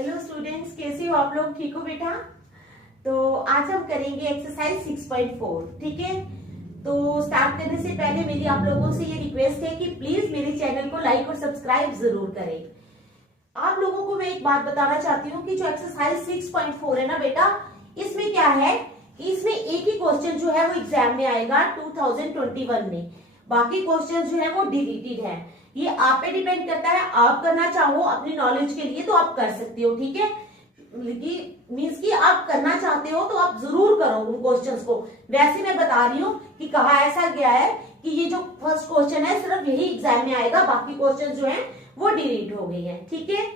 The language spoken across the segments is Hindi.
हेलो स्टूडेंट्स, कैसे हो आप लोग? ठीक हो बेटा? तो आज हम करेंगे एक्सरसाइज 6.4। ठीक है, तो स्टार्ट करने से पहले मेरी आप लोगों से ये रिक्वेस्ट है कि प्लीज मेरे चैनल को लाइक और सब्सक्राइब जरूर करें। आप लोगों को मैं एक बात बताना चाहती हूँ कि जो एक्सरसाइज 6.4 है ना बेटा, इसमें क्या है कि इसमें एक ही क्वेश्चन जो है वो एग्जाम में आएगा 2021 में। बाकी क्वेश्चन जो है वो डिलीटेड है। ये आप पे डिपेंड करता है, आप करना चाहो अपनी नॉलेज के लिए तो आप कर सकते हो। ठीक है, मीन्स कि आप करना चाहते हो तो आप जरूर करो उन क्वेश्चंस को। वैसे मैं बता रही हूँ कि कहा ऐसा गया है कि ये जो फर्स्ट क्वेश्चन है सिर्फ यही एग्जाम में आएगा, बाकी क्वेश्चन जो है वो डिलीट हो गई है। ठीक है,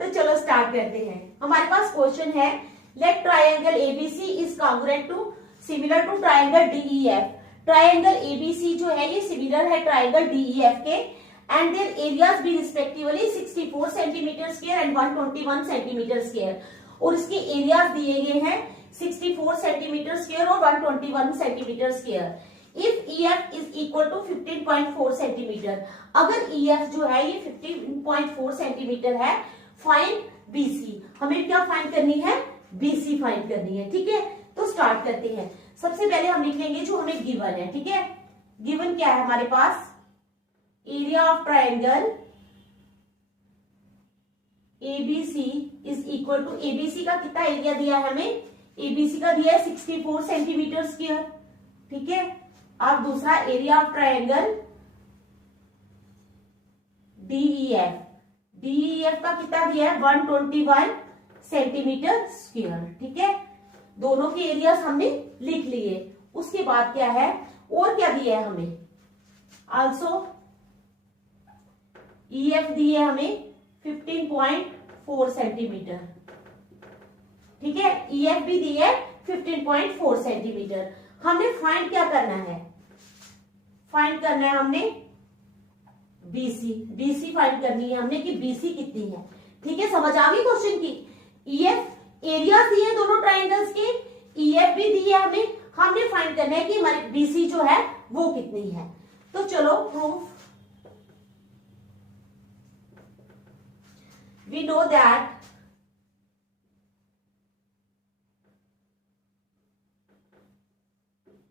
तो चलो स्टार्ट करते हैं। हमारे पास क्वेश्चन है, let triangle ABC is congruent to similar to triangle DEF. Triangle ABC जो है ये सिमिलर है ट्राइंगल डीईएफ के, and their areas be respectively 64 centimetre square and 121 centimetre square. और इसके एरियाज दिए गए हैं 64 सेंटीमीटर स्क्वायर और 121 centimetre square. If EF is equal to 15.4 centimetre, अगर EF जो है ये 15.4 सेंटीमीटर है, फाइंड BC। हमें क्या फाइंड करनी है? BC फाइंड करनी है। ठीक है, तो स्टार्ट करते हैं। सबसे पहले हम लिख लेंगे जो हमें गिवन है। ठीक है, गिवन क्या है हमारे पास? Area of triangle ABC is equal to, ABC का कितना एरिया दिया है हमें? ABC का दिया है 64 सेंटीमीटर स्क्वायर। ठीक है, अब दूसरा एरिया ऑफ ट्राइंगल DEF का कितना दिया है? 121 सेंटीमीटर स्क्वायर। ठीक है, दोनों के एरियाज हमने लिख लिए। उसके बाद क्या है, और क्या दिया है हमें? आल्सो EF दिए हमें 15.4 सेंटीमीटर। ठीक है, EF भी दिए 15.4 सेंटीमीटर। हमें फाइंड क्या करना है? फाइंड करना है हमने BC फाइंड करनी है हमने कि BC कितनी है। ठीक है, समझ आ गई क्वेश्चन की? EF एरिया दिए दोनों ट्राइंगल्स के, EF भी दिए हमने फाइंड करना है कि हमारी BC जो है वो कितनी है। तो चलो proof. We know that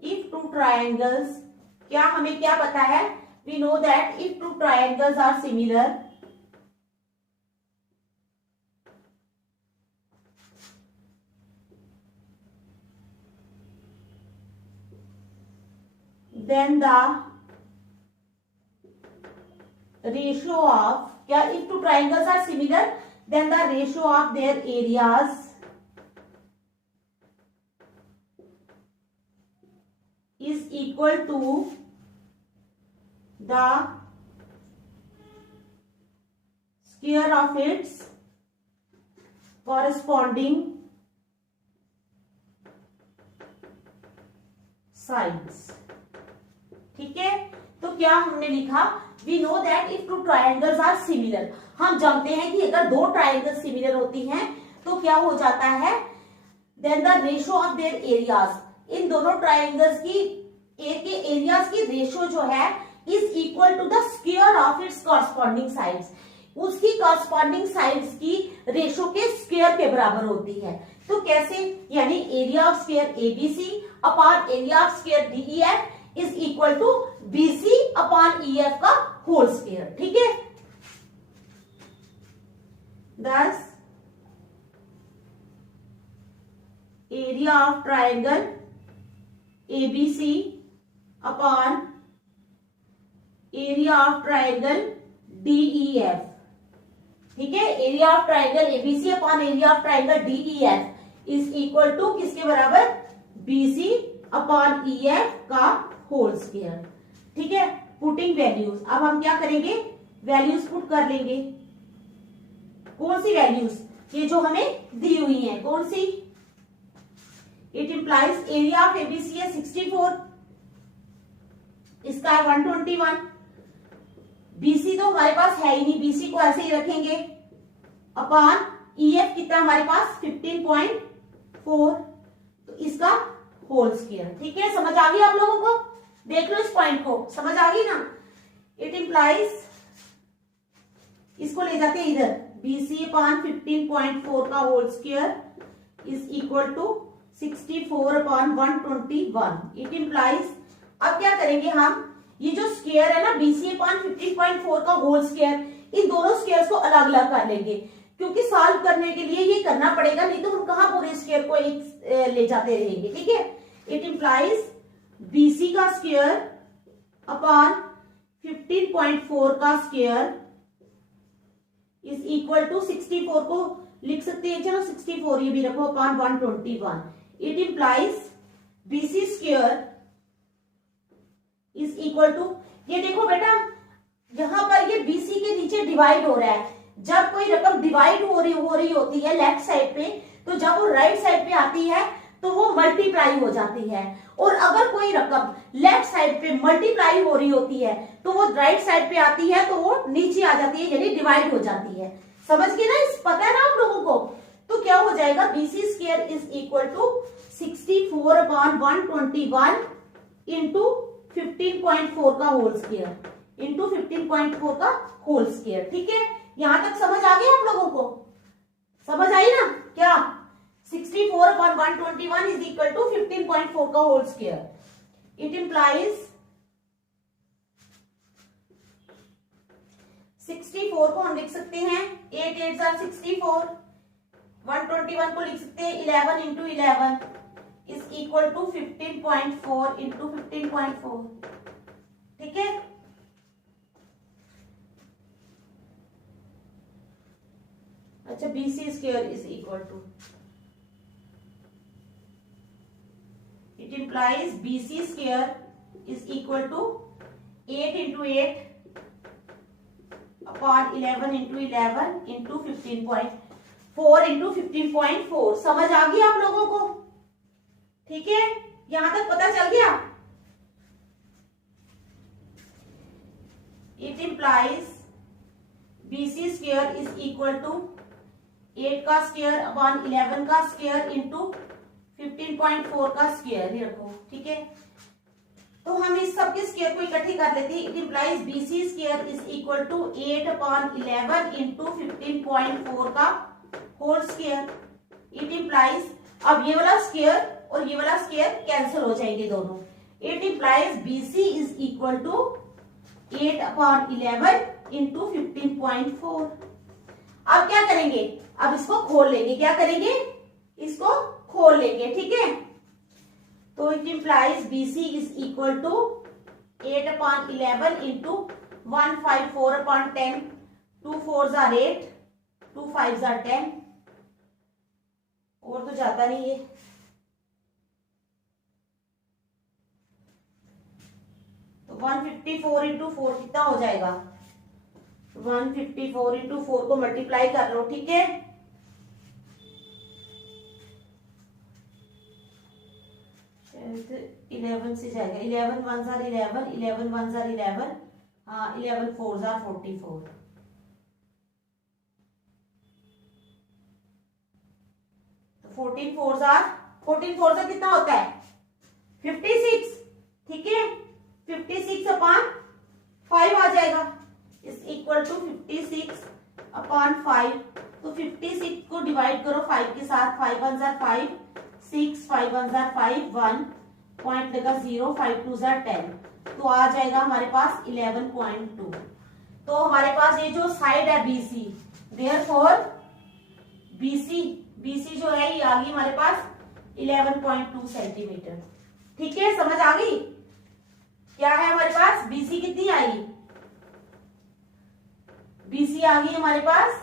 if two triangles, क्या हमें क्या पता है? We know that if two triangles are similar, then the ratio of, क्या if two triangles are similar then the ratio of their areas is equal to the square of its corresponding sides। ठीक है, तो क्या हमने लिखा? We know that if two triangles are similar, हम जानते हैं कि अगर दो ट्राइंगल सिमिलर होती हैं तो क्या हो जाता है? Then the ratio of their areas, इन दोनों ट्राइंगल्स की के एरियाज की रेशियो जो है is equal to the square of its corresponding sides, उसकी corresponding sides की रेशियो के स्क्वायर के बराबर होती है। तो कैसे? यानी area of square ABC upon area of square DEF is equal to BC upon EF का होल स्क्वायर। ठीक है, thus area of triangle ABC upon area of triangle DEF। ठीक है, area of triangle ABC upon area of triangle DEF is equal to किसके बराबर? BC अपॉन EF का होल स्क्वायर। ठीक है, पुटिंग वैल्यूज, अब हम क्या करेंगे? वैल्यूज पुट कर लेंगे। कौन सी वैल्यूज? ये जो हमें दी हुई है, कौन सी? It implies area of ABC है 64, इसका है 121। BC तो हमारे पास है ही नहीं, BC को ऐसे ही रखेंगे अपॉन EF कितना हमारे पास? 15.4, तो इसका होल स्क्वायर। ठीक है, समझ आ गई आप लोगों को? देख लो इस पॉइंट को, समझ आ गई ना? इट इंप्लाइज इसको ले जाते हैं इधर, BC अपॉन 15.4 का whole square is equal to 64 upon 121। It implies, अब क्या करेंगे हम, ये जो स्क्वायर है ना BC अपॉन 15.4 का होल स्क्वायर, इन दोनों स्क्वायर्स को अलग अलग कर लेंगे, क्योंकि सॉल्व करने के लिए ये करना पड़ेगा, नहीं तो हम कहां पूरे स्क्वायर को एक ले जाते रहेंगे। ठीक है, इट इम्प्लाइज BC का स्क्वायर अपॉन 15.4 का स्क्वायर इज इक्वल टू 64 को लिख सकते हैं, चलो 64 ये भी रखो upon 121। It implies BC square is equal to, ये देखो बेटा यहां पर ये BC के नीचे डिवाइड हो रहा है, जब कोई रकम डिवाइड हो रही होती है लेफ्ट साइड पे, तो जब वो राइट साइड पे आती है तो वो मल्टीप्लाई हो जाती है, और अगर कोई रकम लेफ्ट साइड पे मल्टीप्लाई हो रही होती है तो वो राइट साइड पे आती है तो वो नीचे आ जाती है, यानी डिवाइड हो जाती है। समझ गए ना, इस पता है ना आप लोगों को। तो क्या हो जाएगा, BC square is equal to 64 upon 121 into 15.4 का होल स्क्वायर इंटू 15.4 का होल स्क्वायर। ठीक है, यहां तक समझ आ गया आप लोगों को, समझ आई ना। क्या 64 अपॉन 121 इज इक्वल टू 15.4 का होल स्क्वायर। इट इम्प्लाइज 64 को हम लिख सकते हैं 8 8 are 64, 121 को लिख सकते हैं 11 into 11 is equal to 15.4 into 15.4। ठीक है, अच्छा BC square is equal to, it implies BC square is equal to 8 into 8 upon 11 into 11 into 15.4 into 15.4। समझ आ गई आप लोगों को। ठीक है, यहां तक पता चल गया। It implies BC square is equal to 8 का स्क्वायर अपॉन 11 का स्क्वायर इंटू 15.4 का स्क्वायर, ये रखो। ठीक है, तो हम इस सब के स्क्वायर को इकट्ठे कर लेते हैं। It implies BC square is equal to 8 upon 11 into 15.4 का होल स्क्वायर। इट इम्प्लाइज, अब ये वाला स्क्वायर और ये वाला स्क्वायर कैंसिल हो जाएंगे दोनों। It implies BC is equal to 8 upon 11 into 15.4। अब क्या करेंगे, अब इसको खोल लेंगे। क्या करेंगे, इसको खोल लेंगे। ठीक है, तो it implies BC is equal to 8 upon 11 into 154 upon 10, 2 4s are 8, 2 5s are 10, और तो जाता नहीं है। तो 154 इंटू 4 कितना हो जाएगा, 154 इंटू 4 को मल्टीप्लाई कर लो। ठीक है, तो 11 से जाएगा, 11 1s are 11, 11 1s are 11, 11 4s are 44। तो 14 4s are कितना होता है, 56। ठीक है, 56 अपॉन 5 आ जाएगा, इज इक्वल टू 56 अपॉन 5। तो 56 को डिवाइड करो 5 के साथ, 5 1s are 5, 6 5 1s are 5, 1 point लगा 0, 5 2s are 10, तो आ जाएगा हमारे पास 11.2। तो हमारे पास ये जो साइड है BC, देयरफॉर BC जो है ये आ गई हमारे पास 11.2 सेंटीमीटर। ठीक है, समझ आ गई। क्या है हमारे पास, BC कितनी आएगी, BC आ गई हमारे पास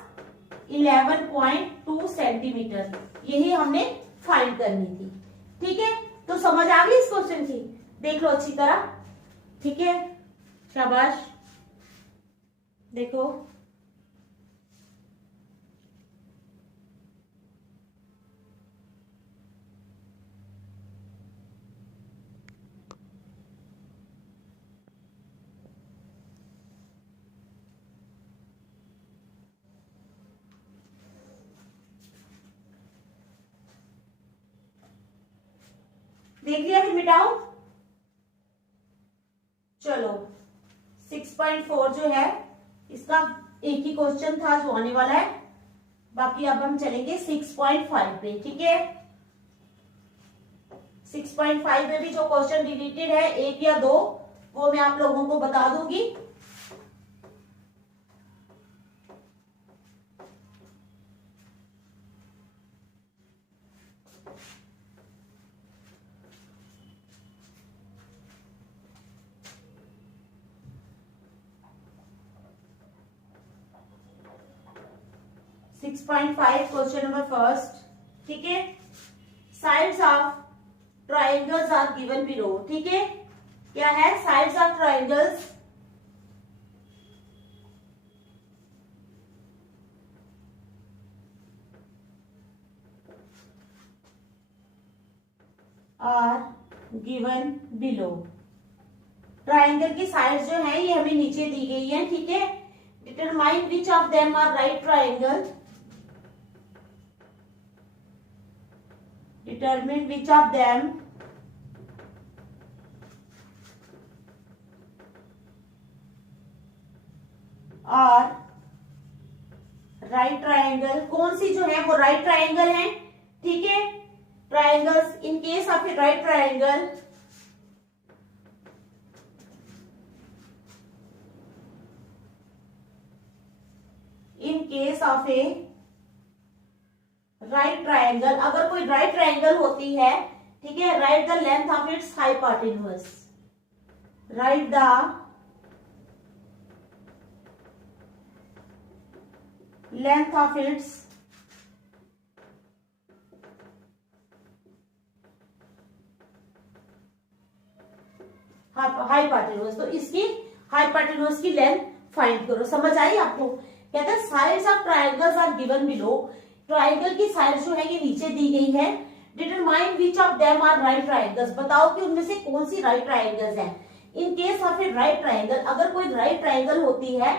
11.2 सेंटीमीटर। यही हमने फाइंड करनी थी। ठीक है, तो समझ आ गई इस क्वेश्चन की, देख लो अच्छी तरह। ठीक है, शाबाश। देखो देख लिया, फिर मिटाओ। चलो 6.4 जो है इसका एक ही क्वेश्चन था जो आने वाला है। बाकी अब हम चलेंगे 6.5 पे, ठीक है। 6.5 में भी जो क्वेश्चन डिलीटेड है, एक या दो, वो मैं आप लोगों को बता दूंगी। Six point five question number first, ठीक है। Sides of triangles are given below, ठीक है। क्या है? Sides of triangles are given below. Triangle की साइड्स जो है ये हमें नीचे दी गई है, ठीक है। Determine which of them are right triangle, determine which of them are right triangle। कौन सी जो है वो राइट ट्राइंगल है, ठीक है। Triangles in case of a right triangle, in case of a right triangle, अगर कोई राइट ट्राइंगल होती है, ठीक है, right the length of its hypotenuse, right the length of its hypotenuse. तो इसकी हाइपोटेन्यूज की लेंथ फाइंड करो। समझ आई आपको? कहते हैं sides of triangles are given below. Triangle की साइड जो है ये नीचे दी गई है। Determine which of them are right triangles, बताओ कि उनमें से कौन सी राइट ट्राइंगल्स है। In case of a right triangle, अगर कोई राइट ट्राइंगल होती है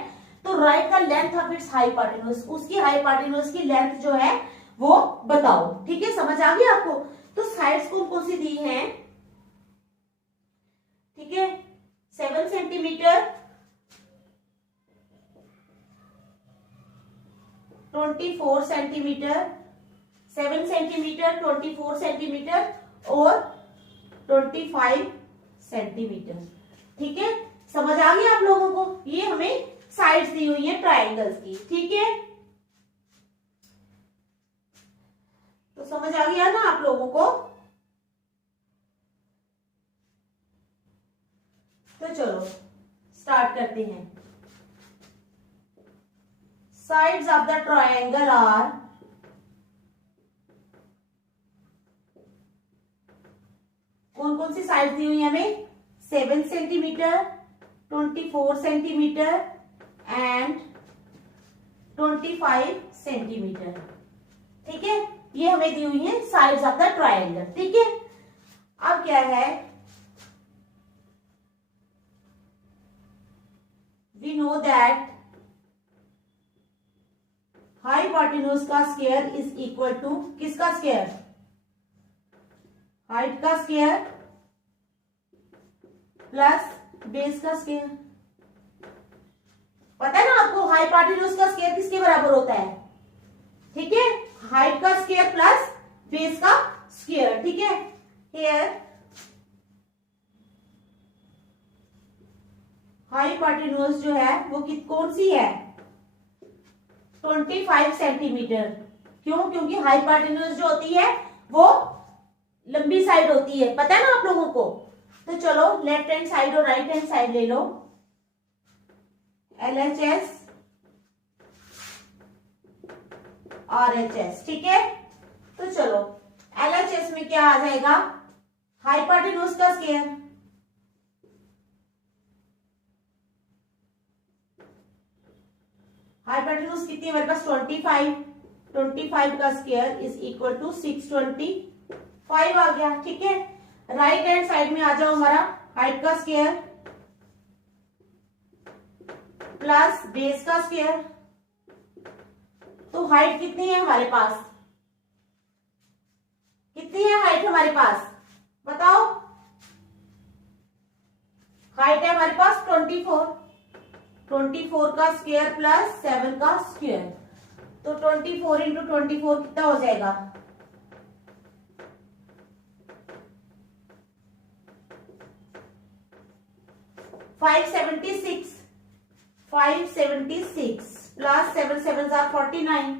तो write the length of its hypotenuse, उसकी हाइपोटेन्यूज की लेंथ जो है वो बताओ, ठीक है। समझ आ गया आपको? तो साइड्स कौन सी दी है, ठीक है। 7 सेंटीमीटर, 24 सेंटीमीटर, 7 सेंटीमीटर, 24 सेंटीमीटर और 25 सेंटीमीटर, ठीक है। समझ आ गया आप लोगों को? ये हमें साइड्स दी हुई है ट्राइंगल्स की, ठीक है। तो समझ आ गया ना आप लोगों को? तो चलो स्टार्ट करते हैं। Sides of the triangle are, कौन कौन सी साइड दी हुई है हमें? 7 सेंटीमीटर, 24 सेंटीमीटर एंड 25 सेंटीमीटर, ठीक है। ये हमें दी हुई है साइड्स ऑफ द ट्राइंगल, ठीक है। अब क्या है? वी नो दैट हाइपोटेन्यूज का स्क्वायर इज इक्वल टू किसका स्क्वायर? हाइट का स्क्वायर प्लस बेस का स्क्वायर। पता है ना आपको हाइपोटेन्यूज का स्क्वायर किसके बराबर होता है, ठीक है। हाइट का स्क्वायर प्लस बेस का स्क्वायर, ठीक है। हियर हाइपोटेन्यूज जो है वो कौन सी है? 25 सेंटीमीटर। क्यों? क्योंकि हाइपोटेन्यूज जो होती है वो लंबी साइड होती है, पता है ना आप लोगों को। तो चलो लेफ्ट हैंड साइड और राइट हैंड साइड ले लो। LHS RHS, ठीक है। तो चलो LHS में क्या आ जाएगा? हाइपोटेन्यूज का स्क्वायर, हाइपोटेन्यूज कितनी है हमारे पास? 25। 25 का स्क्वायर इज इक्वल टू 625 आ गया, ठीक है। राइट हैंड साइड में आ जाओ, हमारा हाइट का स्क्वायर प्लस बेस का स्क्वायर। तो हाइट कितनी है हमारे पास? कितनी है हाइट हमारे पास? बताओ। हाइट है हमारे पास 24। 24 का स्क्वायर प्लस 7 का स्क्वायर, तो 24 इंटू 24 कितना हो जाएगा? 576 प्लस 7 7 49।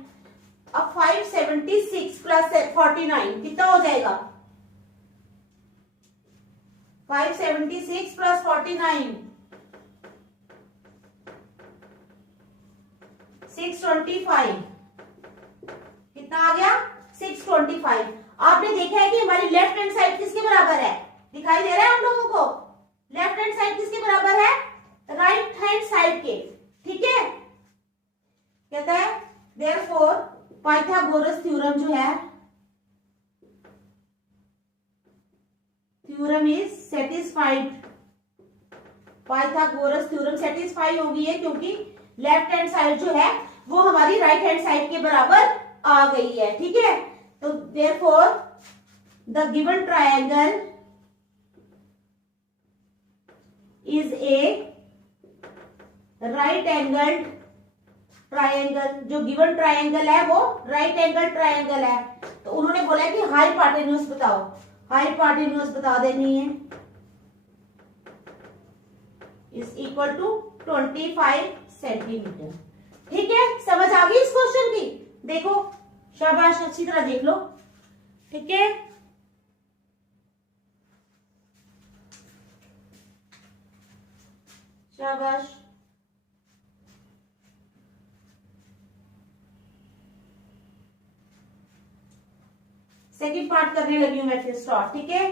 अब 576 प्लस 49 कितना हो जाएगा? 576 प्लस 49 625। कितना आ गया? 625। आपने देखा है कि हमारी लेफ्ट हैंड साइड किसके बराबर है? दिखाई दे रहा है हम लोगों को? लेफ्ट हैंड साइड किसके बराबर है? राइट हैंड साइड के। ठीक है, कहता है देयरफॉर पाइथागोरस थ्योरम जो है, theorem is satisfied. Pythagoras theorem satisfy हो गई है क्योंकि लेफ्ट हैंड साइड जो है वो हमारी राइट हैंड साइड के बराबर आ गई है। ठीक है, तो therefore the given triangle is a right angled triangle. जो गिवन ट्रायंगल है वो राइट एंगल ट्रायंगल है। तो उन्होंने बोला कि हाइपोटेन्यूज बताओ, हाइपोटेन्यूज बता देनी है, इज इक्वल टू 25 सेंटीमीटर। ठीक है, समझ आ गई इस क्वेश्चन की? देखो, शाबाश, अच्छी तरह देख लो। ठीक है, शाबाश। सेकंड पार्ट करने लगी हूं मैं फिर स्टार्ट। ठीक है,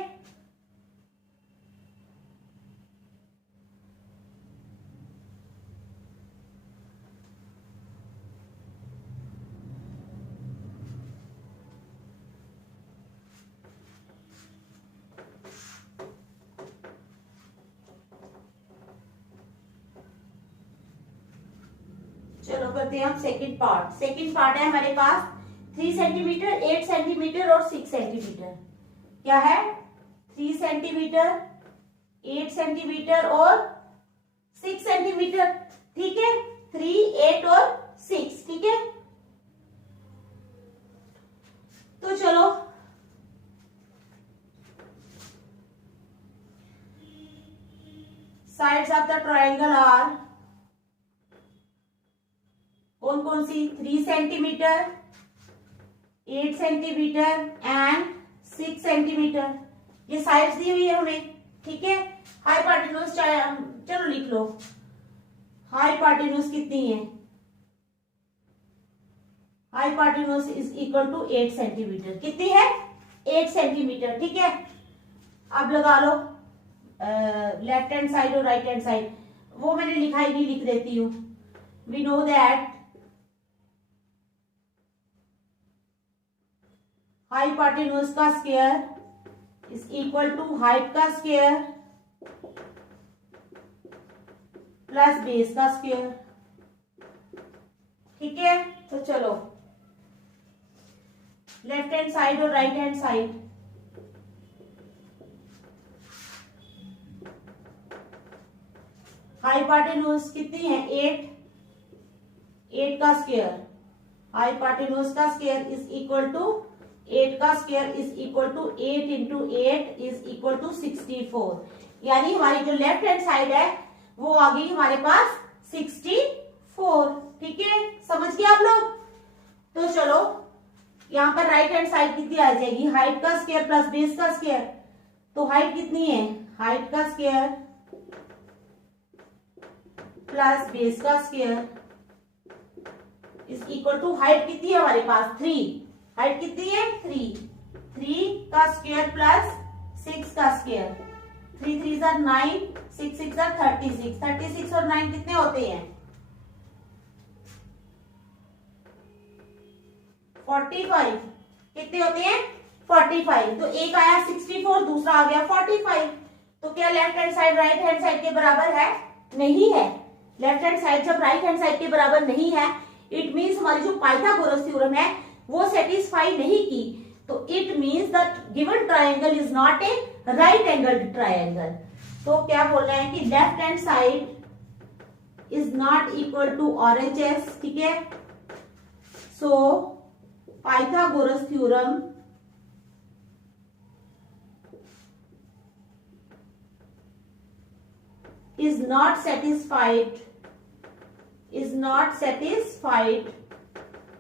चलो करते हैं हम सेकंड पार्ट। सेकंड पार्ट है हमारे पास 3 सेंटीमीटर, 8 सेंटीमीटर और 6 सेंटीमीटर। क्या है? 3 सेंटीमीटर, 8 सेंटीमीटर और 6 सेंटीमीटर। ठीक है, 3, 8 और 6। ठीक है, तो चलो sides of the triangle are कौन कौन सी? 3 सेंटीमीटर, 8 सेंटीमीटर एंड 6 सेंटीमीटर। ये साइड्स दी हुई है हमें। ठीक है, हाइपोटेन्यूज चलो लिख लो। हाइपोटेन्यूज कितनी है? Hypotenuse is equal to 8 centimeter. कितनी है? 8 सेंटीमीटर। ठीक है, अब लगा लो लेफ्ट हैंड साइड और राइट हैंड साइड। वो मैंने लिखा ही नहीं, लिख देती हूं। वी नो दैट हाइपोटेन्यूज का square is equal to height का स्क्वायर प्लस बेस का स्क्वायर। ठीक है, तो चलो लेफ्ट हैंड साइड और राइट हैंड साइड। हाइपोटेन्यूज कितनी है? 8 का स्क्वायर। हाइपोटेन्यूज का स्क्वायर इज इक्वल टू 8 का square is equal to 8 into 8 is equal to 64। यानी हमारी जो लेफ्ट हैंड साइड है वो आ गई हमारे पास 64। ठीक है, समझ गए आप लोग? तो चलो यहाँ पर राइट हैंड साइड कितनी आ जाएगी? हाइट का स्क्वायर प्लस बेस का स्क्वायर। तो हाइट कितनी है? हाइट का स्क्वायर प्लस बेस का square is equal to height कितनी है हमारे पास? 3। हाइट कितनी है? 3 का स्क्वायर प्लस 6 का स्क्वायर। 3 3 jar 9, 6 6 jar 36। 36 और 9 कितने होते हैं? 45। कितने होते हैं? 45। तो एक आया 64, दूसरा आ गया 45। तो क्या left hand side right hand side के बराबर है? नहीं है। लेफ्ट हैंड साइड जब राइट हैंड साइड के बराबर नहीं है, इट मीन्स हमारी जो पाइथागोरस थ्योरम है वो सेटिस्फाई नहीं की। तो it means that given triangle is not a right angled triangle. तो क्या बोल रहे हैं कि left hand side is not equal to RHS, ठीक है। So Pythagoras theorem is not satisfied,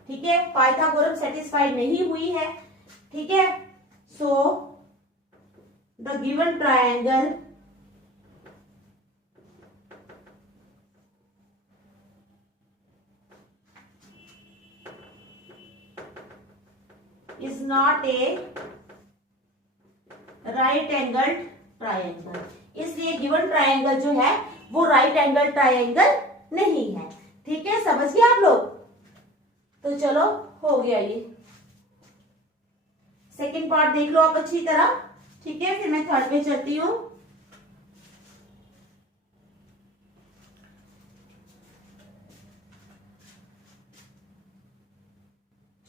ठीक है, पाइथागोरम सेटिस्फाइड नहीं हुई है, ठीक है। So the given triangle is not a right angled triangle, इसलिए गिवन ट्रायंगल जो है वो राइट एंगल ट्रायंगल नहीं है, ठीक है। समझ गए आप लोग? तो चलो हो गया ये सेकंड पार्ट, देख लो आप अच्छी तरह, ठीक है। फिर मैं थर्ड पे चलती हूँ।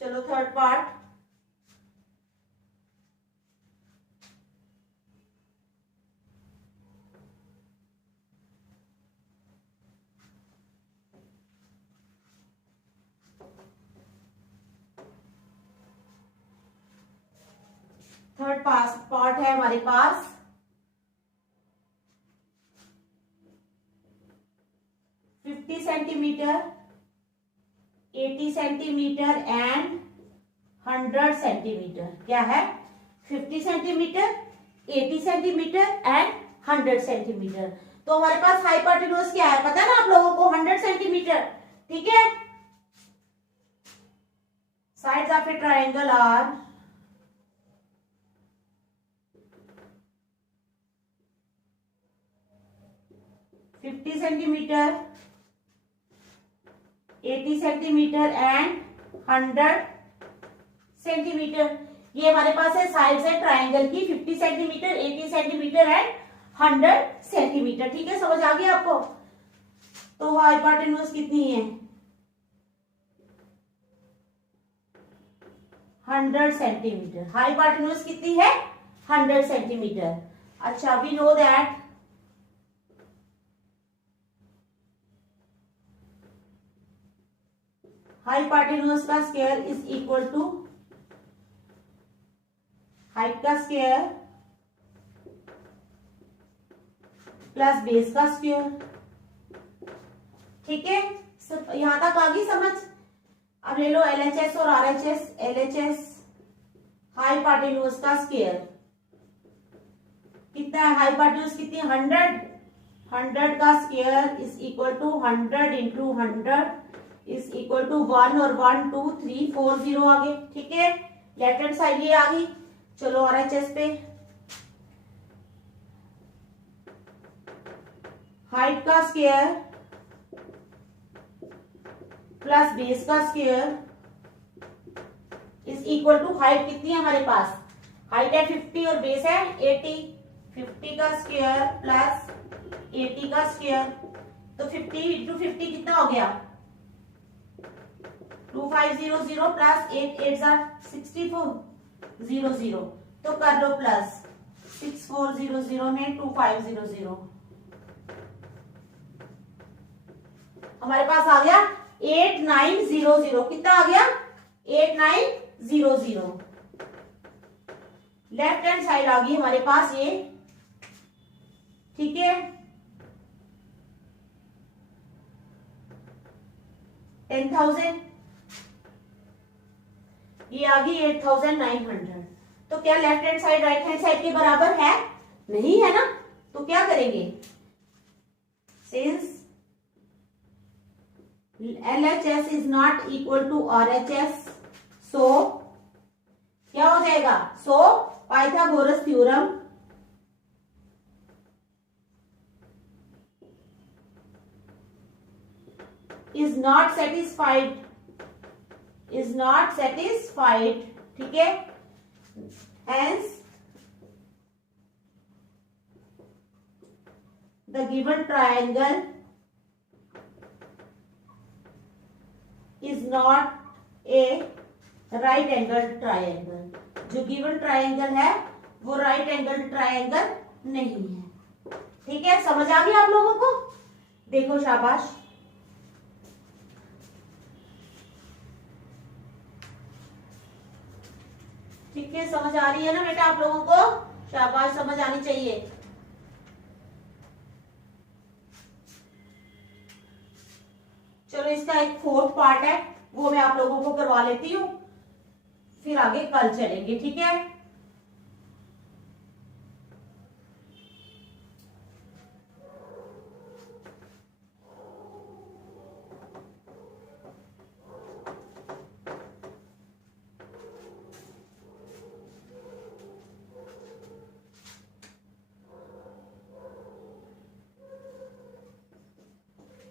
चलो थर्ड पार्ट, थर्ड पार्ट है हमारे पास 50 सेंटीमीटर, 80 सेंटीमीटर एंड 100 सेंटीमीटर। क्या है? 50 सेंटीमीटर, 80 सेंटीमीटर एंड 100 सेंटीमीटर। तो हमारे पास हाइपोटेन्यूज क्या है पता है ना आप लोगों को? 100 सेंटीमीटर, ठीक है। Sides of a triangle are 50 centimeter, 80 centimeter and 100 centimeter. ये हमारे पास है साइड्स है ट्रायंगल की 50 सेंटीमीटर, 80 सेंटीमीटर एंड 100 सेंटीमीटर, ठीक है। समझ आ गया आपको? तो हाइपोटेन्यूज कितनी है? 100 सेंटीमीटर। हाइपोटेन्यूज कितनी है? 100 सेंटीमीटर। अच्छा, वी नो दैट हाइपोटेन्यूज का square is equal to height का स्क्वायर प्लस बेस का स्क्वायर, ठीक है। यहां तक आ गई समझ? अब ले लो LHS और RHS। LHS हाइपोटेन्यूज का स्क्वायर कितना है? हाइपोटेन्यूज कितनी? 100। 100 का square is equal to 100 into 100 is equal to 1 और 1 2 3 4 0 आ गए, ठीक है। लेफ्ट हैंड साइड ये आ गई। चलो RHS पे हाइट का स्क्वायर प्लस बेस का square is equal to height कितनी है हमारे पास? हाइट है 50 और बेस है 80। 50 का स्क्वायर प्लस 80 का स्क्वायर, तो 50 इंटू 50 कितना हो गया? 2500 प्लस 8 8 6400, तो कर लो प्लस 6400 में 2500, हमारे पास आ गया 8900। कितना आ गया? 8900। लेफ्ट हैंड साइड आ गई हमारे पास ये, ठीक है। 10,000, ये आ गई 8,900। तो क्या left hand side right hand side के बराबर है? नहीं है ना। तो क्या करेंगे? Since LHS is not equal to RHS, so क्या हो जाएगा? So Pythagoras theorem is not satisfied, ठीक है। Hence the given triangle is not a right angled triangle। जो गिवन ट्रायंगल है वो राइट एंगल ट्रायंगल नहीं है, ठीक है। समझ आ गई आप लोगों को? देखो शाबाश, ठीक है, समझ आ रही है ना बेटा आप लोगों को? शाबाश, समझ आनी चाहिए। चलो इसका एक फोर्थ पार्ट है, वो मैं आप लोगों को करवा लेती हूँ, फिर आगे कल चलेंगे, ठीक है?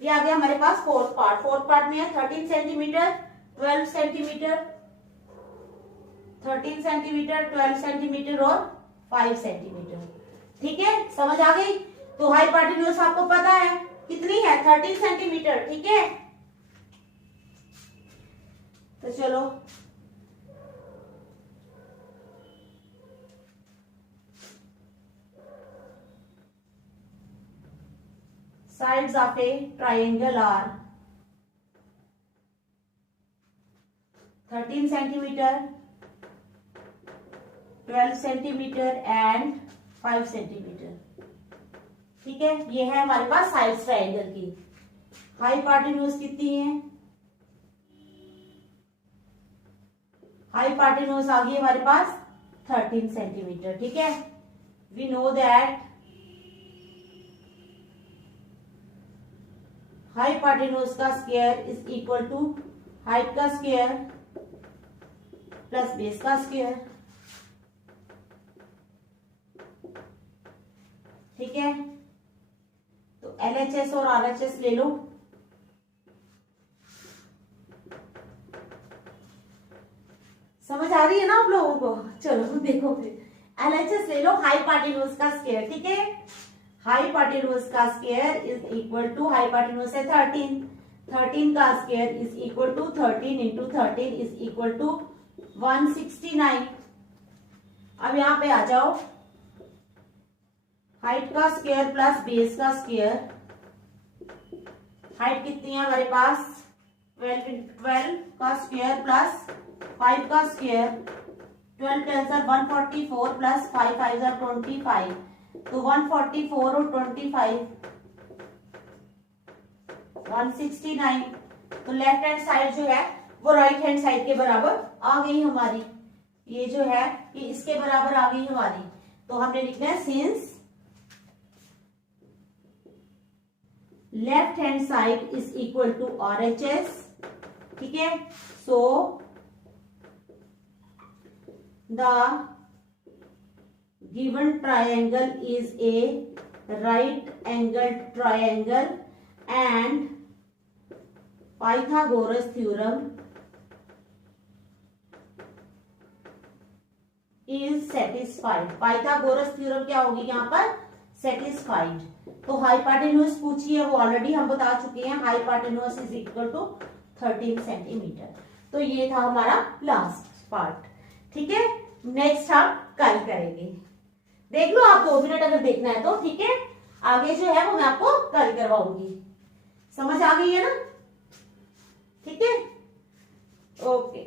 ये आ गया हमारे पास फोर्थ पार्ट। फोर्थ पार्ट में है 13 सेंटीमीटर, 12 सेंटीमीटर, 13 सेंटीमीटर, 12 सेंटीमीटर और 5 सेंटीमीटर। ठीक है, समझ आ गई? तो हाइपोटेन्यूज आपको पता है कितनी है, 13 सेंटीमीटर। ठीक है, तो चलो sides of a triangle are 13 centimeter, 12 centimeter and 5 centimeter। ठीक है, ये है हमारे पास साइड्स ट्रायंगल की। हाइपोटेन्यूज कितनी है? हाइपोटेन्यूज आ गई हमारे पास 13 सेंटीमीटर। ठीक है, वी नो दैट हाइपोटेन्यूज का square is equal to height का स्क्वायर प्लस बेस का स्क्वायर। ठीक है, तो LHS और RHS ले लो। समझ आ रही है ना आप लोगों को? चलो देखो फिर LHS ले लो, हाइपोटेन्यूज का स्क्वायर। ठीक है, हाइपोटेन्यूज का square is equal to, hypotenuse है 13, 13 का square is equal to 13 into 13 is equal to 169। अब यहां पे आ जाओ, हाइट का स्क्वायर प्लस बेस का स्क्वायर। हाइट कितनी है हमारे पास? 12 का स्क्वायर प्लस 5 का square. 12 twelves are 144 plus 5 5 are 25, तो 144 और 25 169। तो लेफ्ट हैंड साइड जो है वो राइट हैंड साइड के बराबर आ गई हमारी। ये जो है ये इसके बराबर आ गई हमारी। तो हमने लिखना है since left hand side is equal to RHS। ठीक है, so the given triangle is a right angled triangle and Pythagoras theorem is satisfied। Pythagoras theorem क्या होगी यहाँ पर? satisfied। तो हाइपोटेन्यूज पूछी है, वो ऑलरेडी हम बता चुके हैं, hypotenuse is equal to 13 centimeter. तो ये था हमारा लास्ट पार्ट। ठीक है, नेक्स्ट हम कल करेंगे। देख लो आप 2 मिनट अगर देखना है तो। ठीक है, आगे जो है वो मैं आपको कल करवाऊंगी। समझ आ गई है ना? ठीक है, ओके।